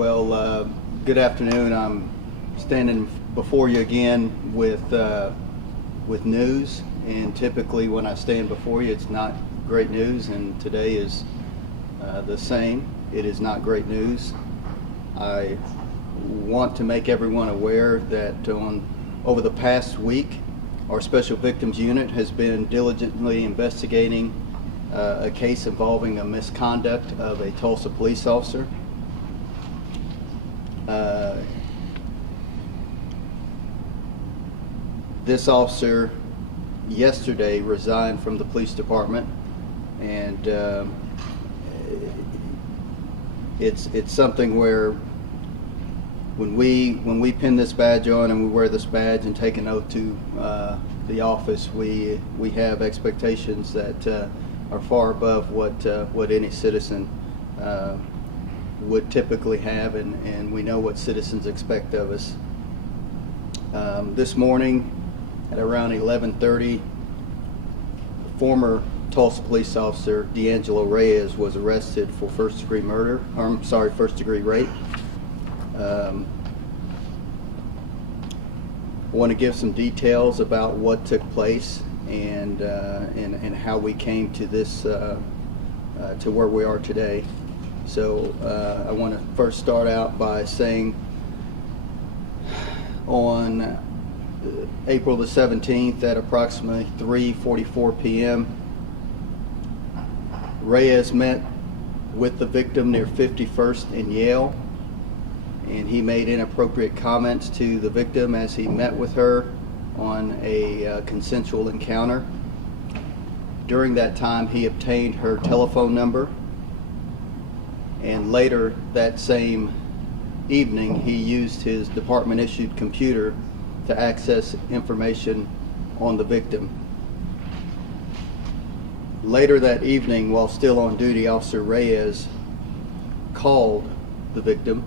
Well, good afternoon. I'm standing before you again with news, and typically when I stand before you, it's not great news, and today is the same. It is not great news. I want to make everyone aware that over the past week, our Special Victims Unit has been diligently investigating a case involving a misconduct of a Tulsa police officer. This officer yesterday resigned from the police department, and it's something where when we pin this badge on and we wear this badge and take an oath to the office, we have expectations that are far above what any citizen would typically have, and we know what citizens expect of us. This morning at around 11:30, former Tulsa police officer D'Angelo Reyes was arrested for first-degree rape. I want to give some details about what took place and how we came to this to where we are today. So I want to first start out by saying on April the 17th at approximately 3:44 p.m. Reyes met with the victim near 51st and Yale, and he made inappropriate comments to the victim as he met with her on a consensual encounter. During that time, he obtained her telephone number, and later that same evening, he used his department-issued computer to access information on the victim. Later that evening, while still on duty, Officer Reyes called the victim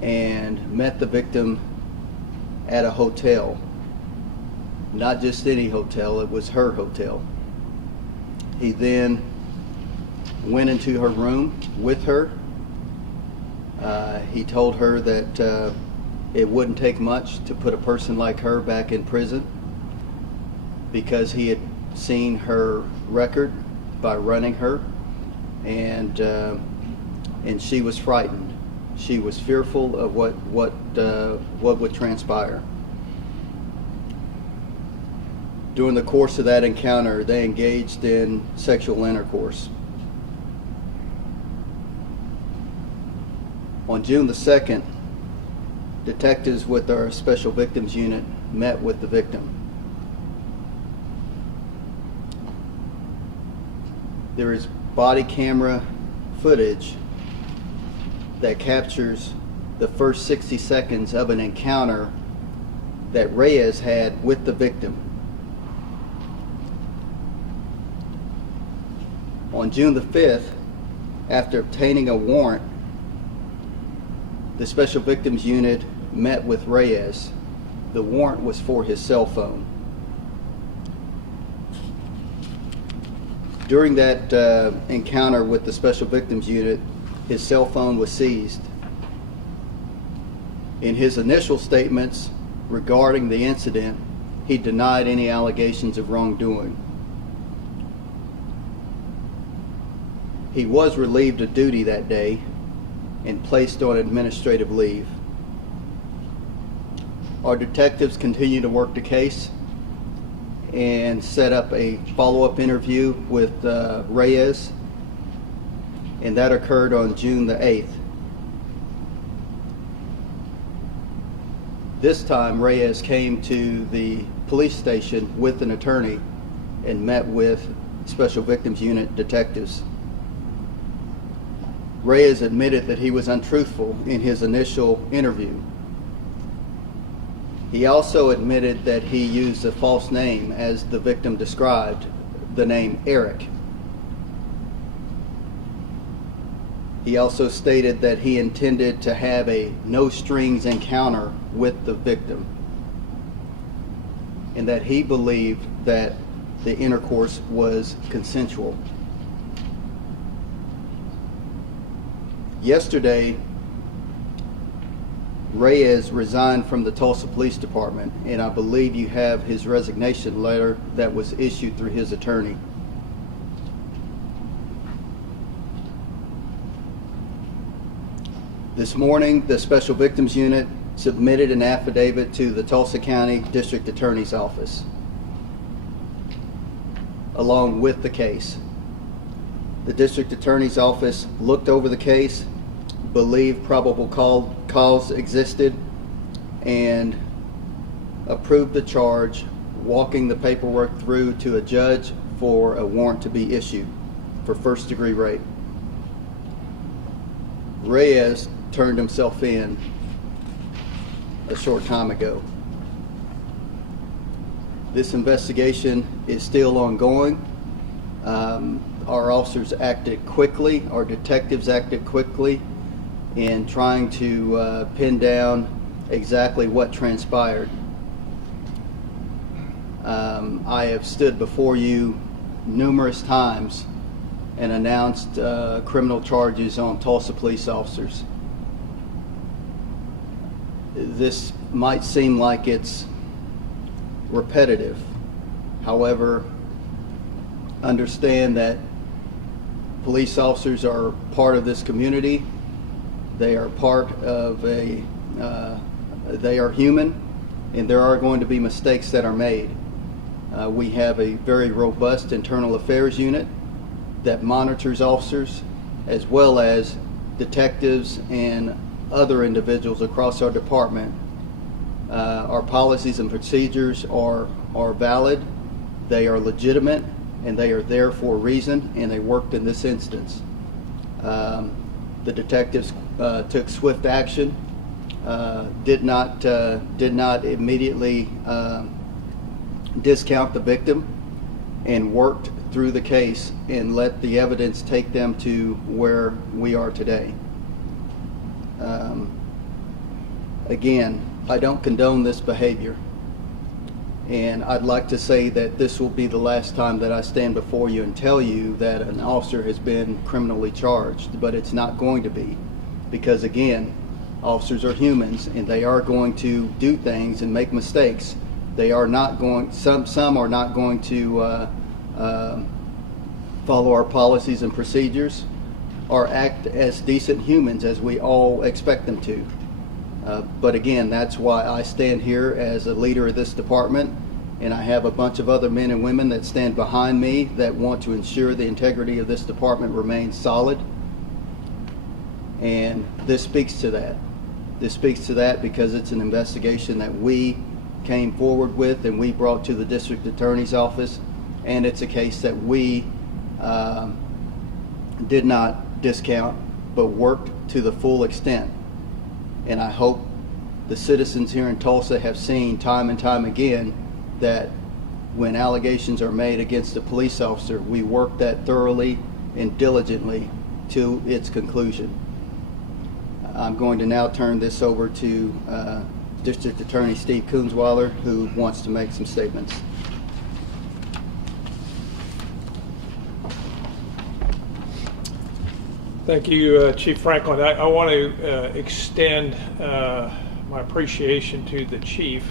and met the victim at a hotel. Not just any hotel, it was her hotel. He then went into her room with her. He told her that it wouldn't take much to put a person like her back in prison because he had seen her record by running her, and she was frightened. She was fearful of what would transpire. During the course of that encounter, they engaged in sexual intercourse. On June the 2nd, detectives with our Special Victims Unit met with the victim. There is body camera footage that captures the first 60 seconds of an encounter that Reyes had with the victim. On June the 5th, after obtaining a warrant, the Special Victims Unit met with Reyes. The warrant was for his cell phone. During that encounter with the Special Victims Unit, his cell phone was seized. In his initial statements regarding the incident, he denied any allegations of wrongdoing. He was relieved of duty that day and placed on administrative leave. Our detectives continue to work the case and set up a follow-up interview with Reyes, and that occurred on June the 8th. This time, Reyes came to the police station with an attorney and met with Special Victims Unit detectives. Reyes admitted that he was untruthful in his initial interview. He also admitted that he used a false name as the victim described, the name Eric. He also stated that he intended to have a no-strings encounter with the victim, and that he believed that the intercourse was consensual. Yesterday, Reyes resigned from the Tulsa Police Department, and I believe you have his resignation letter that was issued through his attorney. This morning, the Special Victims Unit submitted an affidavit to the Tulsa County District Attorney's Office, along with the case. The District Attorney's Office looked over the case, believed probable cause existed, and approved the charge, walking the paperwork through to a judge for a warrant to be issued for first-degree rape. Reyes turned himself in a short time ago. This investigation is still ongoing. Our officers acted quickly, our detectives acted quickly in trying to pin down exactly what transpired. I have stood before you numerous times and announced criminal charges on Tulsa police officers. This might seem like it's repetitive. However, understand that police officers are part of this community. They are part of they are human, and there are going to be mistakes that are made. We have a very robust internal affairs unit that monitors officers, as well as detectives and other individuals across our department. Our policies and procedures are valid, they are legitimate, and they are there for a reason, and they worked in this instance. The detectives took swift action, did not immediately discount the victim, and worked through the case and let the evidence take them to where we are today. Again, I don't condone this behavior, and I'd like to say that this will be the last time that I stand before you and tell you that an officer has been criminally charged, but it's not going to be, because again, officers are humans and they are going to do things and make mistakes. They are not going, some are not going to follow our policies and procedures or act as decent humans as we all expect them to. But again, that's why I stand here as a leader of this department, and I have a bunch of other men and women that stand behind me that want to ensure the integrity of this department remains solid. And this speaks to that. This speaks to that because it's an investigation that we came forward with and we brought to the district attorney's office, and it's a case that we did not discount but worked to the full extent. And I hope the citizens here in Tulsa have seen time and time again that when allegations are made against a police officer, we work that thoroughly and diligently to its conclusion. I'm going to now turn this over to District Attorney Steve Kunzweiler, who wants to make some statements. Thank you, Chief Franklin. I want to extend my appreciation to the Chief.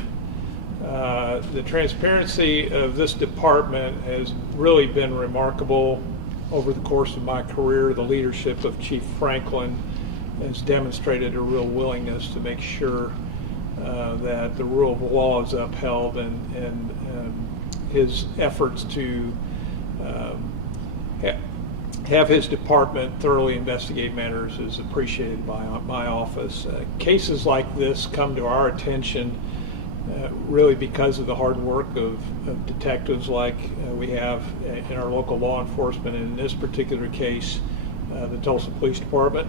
The transparency of this department has really been remarkable over the course of my career. The leadership of Chief Franklin has demonstrated a real willingness to make sure that the rule of law is upheld, and his efforts to have his department thoroughly investigate matters is appreciated by my office. Cases like this come to our attention really because of the hard work of detectives like we have in our local law enforcement, and in this particular case, the Tulsa Police Department.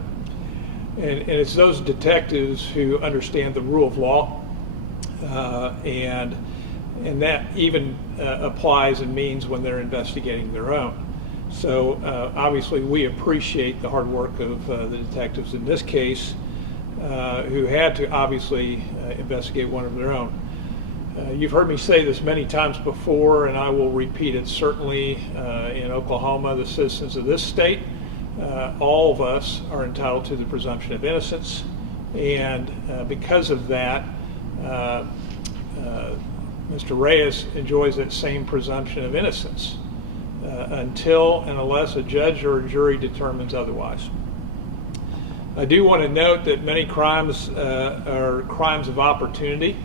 And it's those detectives who understand the rule of law, and that even applies and means when they're investigating their own. So obviously we appreciate the hard work of the detectives in this case, who had to obviously investigate one of their own. You've heard me say this many times before, and I will repeat it. Certainly in Oklahoma, the citizens of this state all of us are entitled to the presumption of innocence, and because of that, Mr. Reyes enjoys that same presumption of innocence until and unless a judge or a jury determines otherwise. I do want to note that many crimes are crimes of opportunity,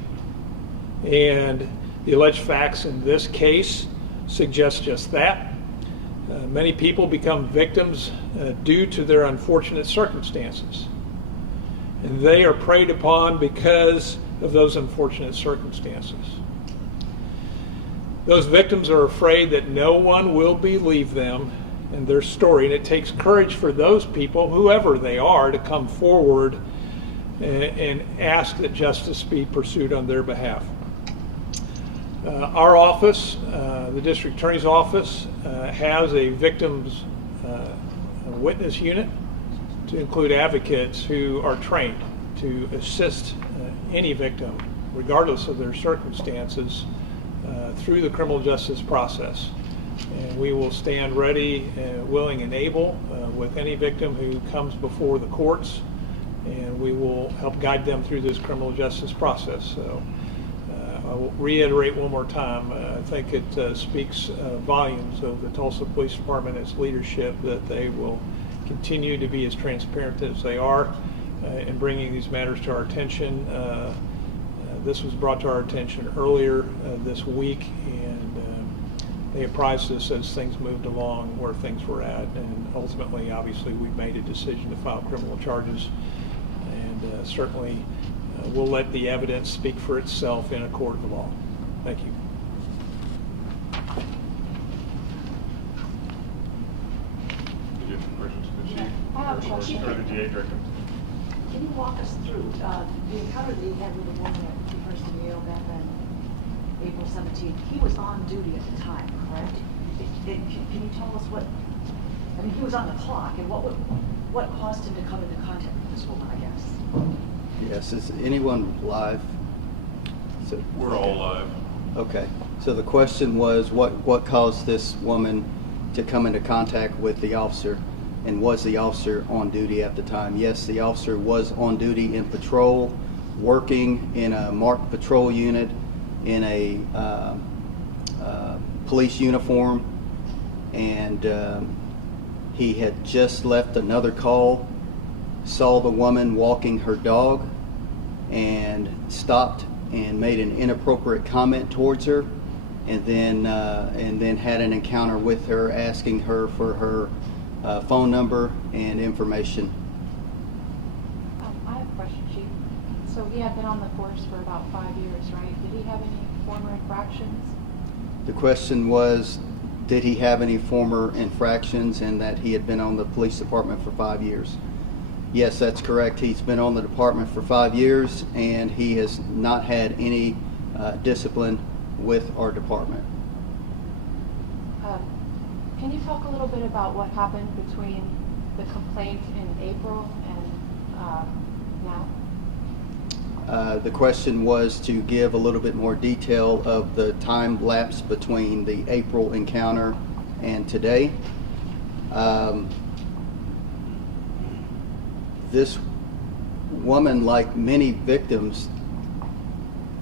and the alleged facts in this case suggest just that. Many people become victims due to their unfortunate circumstances, and they are preyed upon because of those unfortunate circumstances. Those victims are afraid that no one will believe them and their story, and it takes courage for those people, whoever they are, to come forward and ask that justice be pursued on their behalf. Our office, the District Attorney's Office, has a victims witness unit to include advocates who are trained to assist any victim, regardless of their circumstances, through the criminal justice process. And we will stand ready, willing, and able with any victim who comes before the courts, and we will help guide them through this criminal justice process. So I will reiterate one more time, I think it speaks volumes of the Tulsa Police Department, its leadership, that they will continue to be as transparent as they are in bringing these matters to our attention. This was brought to our attention earlier this week, and they apprised us as things moved along where things were at, and ultimately, obviously, we've made a decision to file criminal charges, and certainly we'll let the evidence speak for itself in a court of law. Thank you. Do you have questions for the chief? I have a Or question. the DA director? Can you walk us through the encounter that you had with the woman at the First in Yale back on April 17th? He was on duty at the time, correct? Can you tell us what? I mean, he was on the clock, and what caused him to come into contact with this woman? I guess. Yes, is anyone live? So, We're all live. okay. So the question was, what caused this woman to come into contact with the officer, and was the officer on duty at the time? Yes, the officer was on duty in patrol, working in a marked patrol unit in a police uniform, and he had just left another call, saw the woman walking her dog, and stopped and made an inappropriate comment towards her, and then had an encounter with her, asking her for her phone number and information. I have a question, Chief. So he had been on the force for about 5 years, right? Did he have any former infractions? The question was, did he have any former infractions, and that he had been on the police department for 5 years? Yes, that's correct. He's been on the department for 5 years, and he has not had any discipline with our department. Can you talk a little bit about what happened between the complaint in April and now? The question was to give a little bit more detail of the time lapse between the April encounter and today. This woman, like many victims,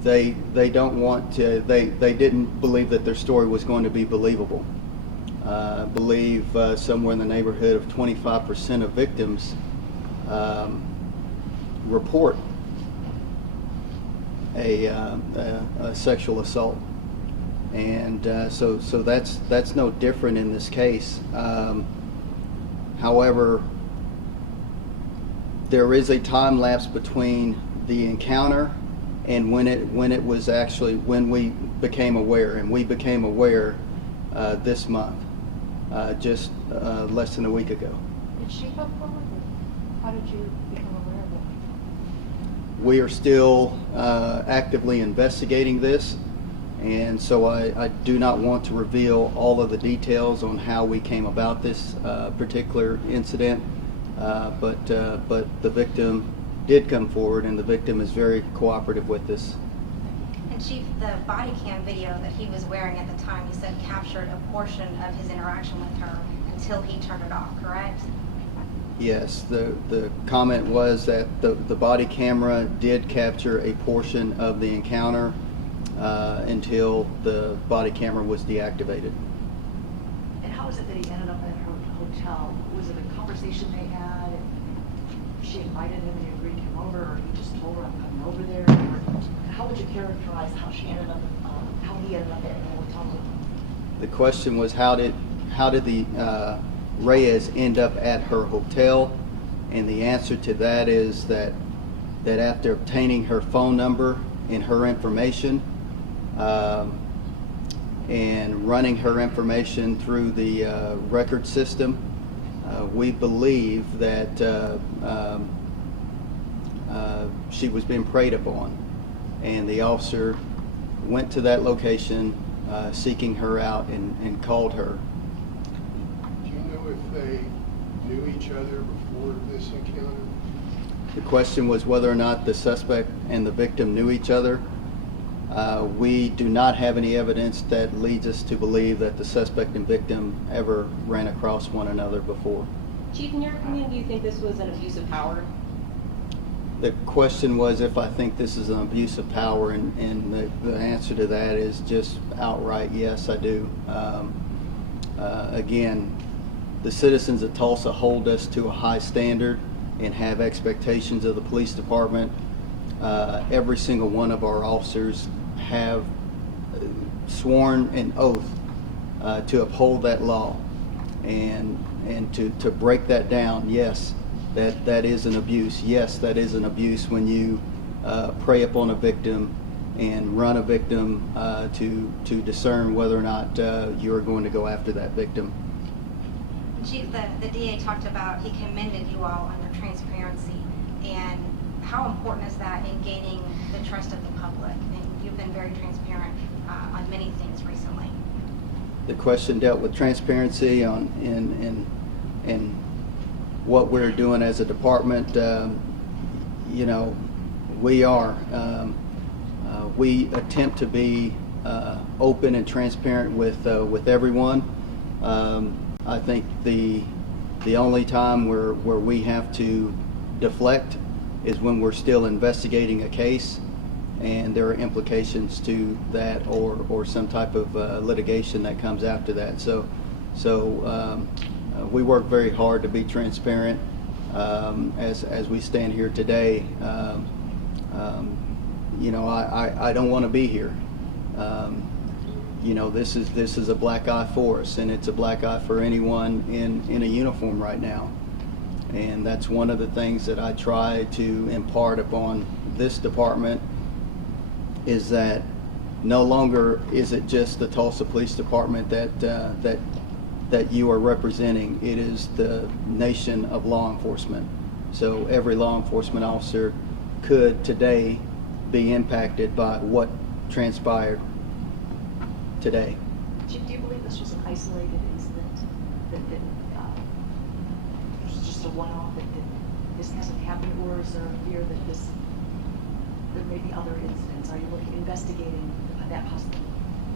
they don't want to, they didn't believe that their story was going to be believable. I believe somewhere in the neighborhood of 25% of victims report a sexual assault, and so that's no different in this case. However, there is a time lapse between the encounter and when it was actually when we became aware, and we became aware this month, just less than a week ago. Did she come forward? Or how did you become aware of it? We are still actively investigating this, and so I do not want to reveal all of the details on how we came about this particular incident, but the victim did come forward, and the victim is very cooperative with this. And Chief, the body cam video that he was wearing at the time, you said captured a portion of his interaction with her until he turned it off, correct? Yes, the comment was that the body camera did capture a portion of the encounter until the body camera was deactivated. And how is it that he ended up at her hotel? Was it a conversation they had? She invited him and he agreed to come over, or he just told her, I'm coming over there? Or how would you characterize how she ended up, how he ended up at the hotel room? The question was how did the Reyes end up at her hotel, and the answer to that is that after obtaining her phone number and her information and running her information through the record system, we believe that she was being preyed upon, and the officer went to that location seeking her out and called her. Do you know if they knew each other before this encounter? The question was whether or not the suspect and the victim knew each other. We do not have any evidence that leads us to believe that the suspect and victim ever ran across one another before. Chief, in your opinion, do you think this was an abuse of power? The question was if I think this is an abuse of power, and the answer to that is just outright yes, I do. Again, the citizens of Tulsa hold us to a high standard and have expectations of the police department. Every single one of our officers have sworn an oath to uphold that law, and to break that down. Yes, that is an abuse. Yes, that is an abuse when you prey upon a victim and run a victim to discern whether or not you are going to go after that victim. Chief, the DA talked about, he commended you all on your transparency, and how important is that in gaining the trust of the public? And you've been very transparent on many things recently. The question dealt with transparency on in what we're doing as a department. You know, we are. We attempt to be open and transparent with everyone. I think the only time where we have to deflect is when we're still investigating a case and there are implications to that or some type of litigation that comes after that. So we work very hard to be transparent as we stand here today. You know, I don't want to be here. You know, this is a black eye for us, and it's a black eye for anyone in a uniform right now. And that's one of the things that I try to impart upon this department, is that no longer is it just the Tulsa Police Department that you are representing. It is the nation of law enforcement. So every law enforcement officer could today be impacted by what transpired today. Do you believe this was an isolated incident that didn't, it was just a one-off, that this hasn't happened, or is there a fear that there may be other incidents? Are you investigating that possibility?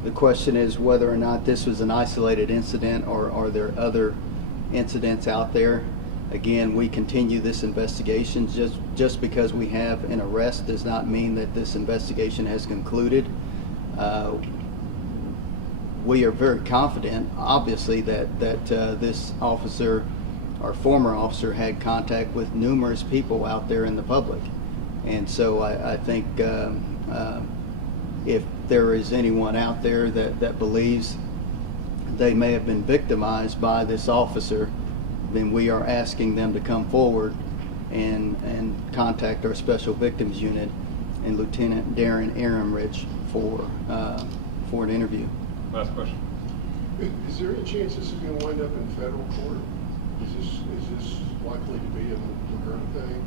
The question is whether or not this was an isolated incident, or are there other incidents out there. Again, we continue this investigation. Just because we have an arrest does not mean that this investigation has concluded. We are very confident, obviously, that this officer, our former officer, had contact with numerous people out there in the public. And so I think if there is anyone out there that believes they may have been victimized by this officer, then we are asking them to come forward and contact our Special Victims Unit and Lieutenant Darren Ehrenrich for an interview. Last question. Is there any chance this is going to wind up in federal court? Is this likely to be a McGurk thing?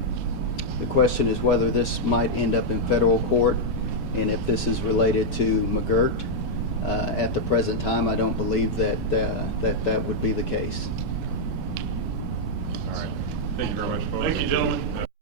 The question is whether this might end up in federal court, and if this is related to McGirt. At the present time, I don't believe that would be the case. All right. Thank you very much, folks. Thank you, gentlemen.